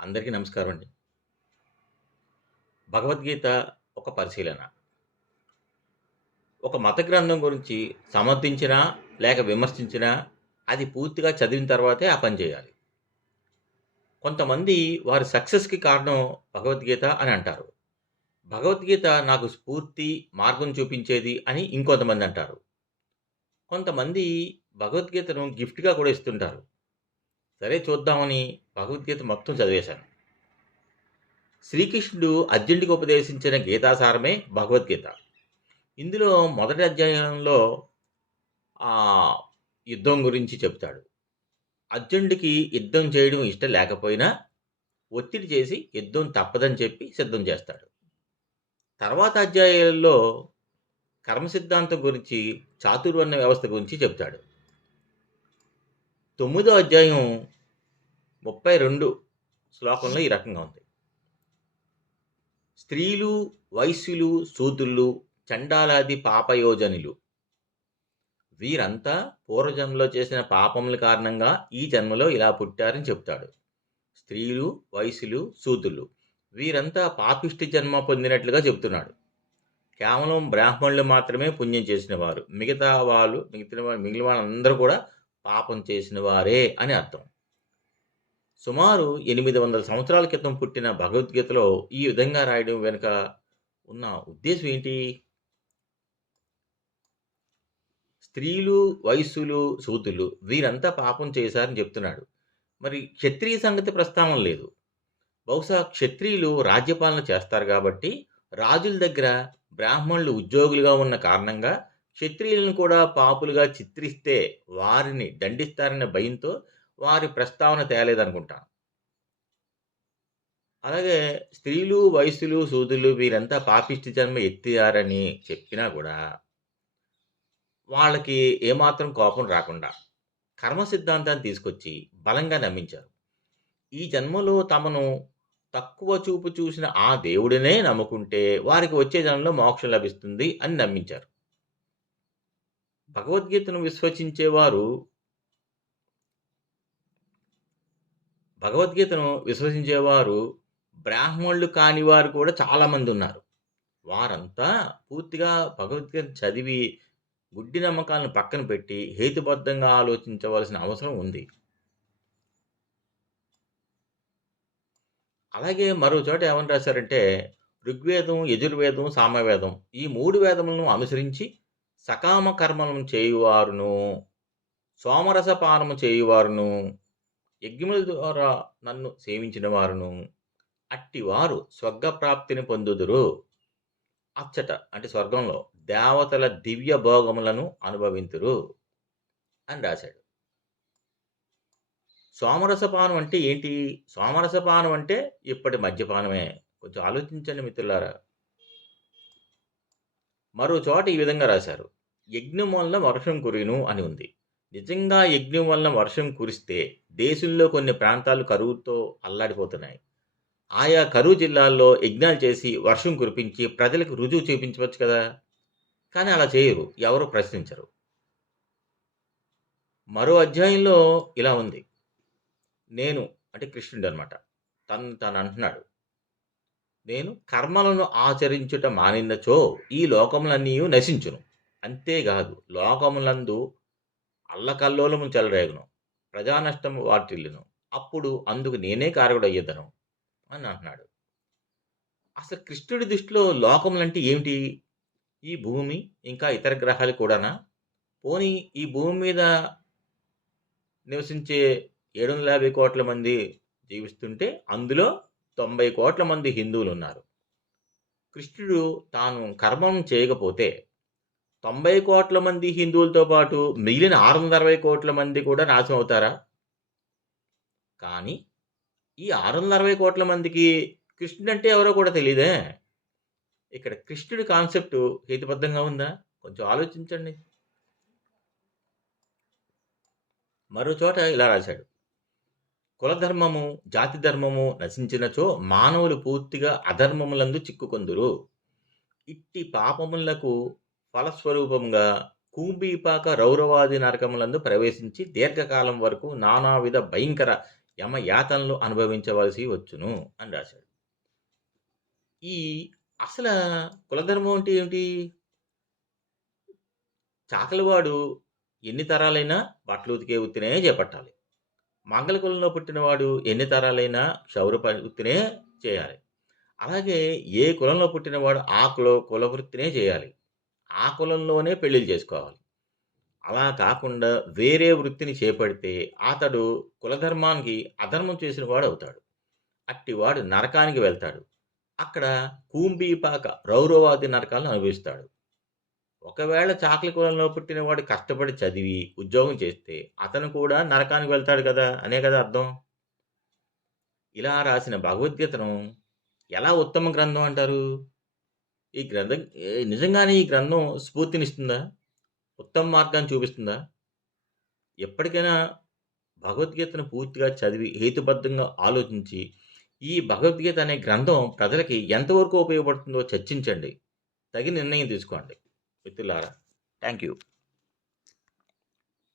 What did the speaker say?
అందరికీ నమస్కారం అండి. భగవద్గీత ఒక పరిశీలన. ఒక మత గ్రంథం గురించి సమర్థించినా, లేక విమర్శించినా, అది పూర్తిగా చదివిన తర్వాతే ఆ పని చేయాలి. కొంతమంది వారి సక్సెస్‌కి కారణం భగవద్గీత అని అంటారు. భగవద్గీత నాకు స్ఫూర్తి, మార్గం చూపించేది అని ఇంకొంతమంది అంటారు. కొంతమంది భగవద్గీతను గిఫ్ట్‌గా కూడా ఇస్తుంటారు. సరే చూద్దామని భగవద్గీత మొత్తం చదివేశాను. శ్రీకృష్ణుడు అర్జునుడికి ఉపదేశించిన గీతాసారమే భగవద్గీత. ఇందులో మొదటి అధ్యాయంలో ఆహ్, యుద్ధం గురించి చెప్తాడు. అర్జునుడికి యుద్ధం చేయడం ఇష్టం లేకపోయినా, ఒత్తిడి చేసి యుద్ధం తప్పదని చెప్పి సిద్ధం చేస్తాడు. తర్వాత అధ్యాయాల్లో కర్మ సిద్ధాంతం గురించి, చాతుర్వర్ణ వ్యవస్థ గురించి చెప్తాడు. తొమ్మిదో అధ్యాయం 32 శ్లోకంలో ఈ రకంగా ఉంది. స్త్రీలు, వైశ్యులు, శూద్రులు, చండాలాది పాపయోజనులు వీరంతా పూర్వజన్మలో చేసిన పాపముల కారణంగా ఈ జన్మలో ఇలా పుట్టారని చెప్తాడు. స్త్రీలు, వైశ్యులు, శూద్రులు వీరంతా పాపిష్టి జన్మ పొందినట్లుగా చెప్తున్నాడు. కేవలం బ్రాహ్మణులు మాత్రమే పుణ్యం చేసిన వారు, మిగిలిన వాళ్ళందరూ కూడా పాపం చేసిన వారే అని అర్థం. సుమారు 800 సంవత్సరాల క్రితం పుట్టిన భగవద్గీతలో ఈ విధంగా రాయడం వెనుక ఉన్న ఉద్దేశం ఏంటి? స్త్రీలు, వైశ్యులు, శూద్రులు వీరంతా పాపం చేశారని చెప్తున్నాడు. మరి క్షత్రియ సంగతి ప్రస్తావన లేదు. బహుశా క్షత్రియులు రాజ్యపాలన చేస్తారు కాబట్టి, రాజుల దగ్గర బ్రాహ్మణులు ఉద్యోగులుగా ఉన్న కారణంగా క్షత్రియులను కూడా పాపులుగా చిత్రిస్తే వారిని దండిస్తారనే భయంతో వారి ప్రస్తావన తేలేదనుకుంటాను. అలాగే స్త్రీలు, వైశ్యులు, శూద్రులు వీరంతా పాపిష్టి జన్మ ఎత్తారని చెప్పినా కూడా వాళ్ళకి ఏమాత్రం కోపం రాకుండా కర్మ సిద్ధాంతాన్ని తీసుకొచ్చి బలంగా నమ్మించారు. ఈ జన్మలో తమను తక్కువ చూపు చూసిన ఆ దేవుడినే నమ్ముకుంటే వారికి వచ్చే జన్మలో మోక్షం లభిస్తుంది అని నమ్మించారు. భగవద్గీతను విశ్వసించేవారు భగవద్గీతను విశ్వసించేవారు బ్రాహ్మణులు కాని వారు కూడా చాలామంది ఉన్నారు. వారంతా పూర్తిగా భగవద్గీత చదివి గుడ్డి నమ్మకాలను పక్కన పెట్టి హేతుబద్ధంగా ఆలోచించవలసిన అవసరం ఉంది. అలాగే మరో చోట ఏమని రాశారంటే, ఋగ్వేదం, యజుర్వేదం, సామవేదం ఈ 3 వేదములను అనుసరించి సకామ కర్మలను చేయువారును, సోమరస పానము చేయువారును, యజ్ఞముల ద్వారా నన్ను సేవించిన వారును, అట్టివారు స్వర్గప్రాప్తిని పొందుదురు. అచ్చట అంటే స్వర్గంలో దేవతల దివ్య భోగములను అనుభవింతురు అని రాశాడు. సోమరసపానం అంటే ఏంటి? సోమరసపానం అంటే ఇప్పటి మద్యపానమే. కొంచెం ఆలోచించండి మిత్రులారా. మరో చోట ఈ విధంగా రాశారు. యజ్ఞం వలన వర్షం కురియును అని ఉంది. నిజంగా యజ్ఞం వలన వర్షం కురిస్తే దేశంలో కొన్ని ప్రాంతాలు కరువుతో అల్లాడిపోతున్నాయి. ఆయా కరువు జిల్లాల్లో యజ్ఞాలు చేసి వర్షం కురిపించి ప్రజలకు రుజువు చూపించవచ్చు కదా! కానీ అలా చేయరు. ఎవరు ప్రశ్నించరు. మరో అధ్యాయంలో ఇలా ఉంది. నేను అంటే కృష్ణుడనమాట. తను అంటున్నాడు. నేను కర్మలను ఆచరించుట మానినచో ఈ లోకములన్నీయు నశించును. అంతేగాదు లోకములందు అల్లకల్లోలము చెలరేగును. ప్రజానష్టము వాటిల్లును. అప్పుడు అందుకు నేనే కారకుడయ్యేదను అని అంటున్నాడు. అసలు కృష్ణుడి దృష్టిలో లోకములంటే ఏమిటి? ఈ భూమి, ఇంకా ఇతర గ్రహాలు కూడానా? పోనీ ఈ భూమి మీద నివసించే 750,00,00,000 మంది జీవిస్తుంటే, అందులో 90,00,00,000 మంది హిందువులున్నారు. కృష్ణుడు తాను కర్మం చేయకపోతే 90,00,00,000 మంది హిందువులతో పాటు మిగిలిన 660,00,00,000 మంది కూడా నాశనం అవుతారా? కానీ ఈ 660,00,00,000 మందికి కృష్ణుడంటే ఎవరో కూడా తెలీదే! ఇక్కడ కృష్ణుడి కాన్సెప్ట్ హేతుబద్ధంగా ఉందా? కొంచెం ఆలోచించండి. మరో చోట ఇలా రాశాడు. కులధర్మము, జాతి ధర్మము నశించినచో మానవులు పూర్తిగా అధర్మములందు చిక్కుకొందురు. ఇట్టి పాపములకు ఫలస్వరూపంగా కుంభీపాక రౌరవాది నరకములందు ప్రవేశించి దీర్ఘకాలం వరకు నానావిధ భయంకర యమయాతనలు అనుభవించవలసి వచ్చును అని రాశాడు. ఈ అసల కులధర్మం అంటే ఏమిటి? చాకలివాడు ఎన్ని తరాలైనా బట్టలు ఉతికే వృత్తినే చేపట్టాలి. మంగళ కులంలో పుట్టినవాడు ఎన్ని తరాలైనా క్షౌర వృత్తినే చేయాలి. అలాగే ఏ కులంలో పుట్టినవాడు ఆ కుల వృత్తినే చేయాలి. ఆ కులంలోనే పెళ్ళిళ్ళు చేసుకోవాలి. అలా కాకుండా వేరే వృత్తిని చేపడితే అతడు కులధర్మానికి అధర్మం చేసిన వాడు అవుతాడు. అట్టివాడు నరకానికి వెళ్తాడు. అక్కడ కూంబీపాక రౌరవాది నరకాలను అనుభవిస్తాడు. ఒకవేళ చాకలి కులంలో పుట్టినవాడు కష్టపడి చదివి ఉద్యోగం చేస్తే అతను కూడా నరకానికి వెళ్తాడు కదా అనే కదా అర్థం. ఇలా రాసిన భగవద్గీతను ఎలా ఉత్తమ గ్రంథం అంటారు? ఈ గ్రంథం నిజంగానే ఈ గ్రంథం స్ఫూర్తినిస్తుందా? ఉత్తమ మార్గాన్ని చూపిస్తుందా? ఎప్పటికైనా భగవద్గీతను పూర్తిగా చదివి హేతుబద్ధంగా ఆలోచించి ఈ భగవద్గీత అనే గ్రంథం ప్రజలకి ఎంతవరకు ఉపయోగపడుతుందో చర్చించండి. తగిన నిర్ణయం తీసుకోండి. మిత్రులారా, థ్యాంక్ యూ.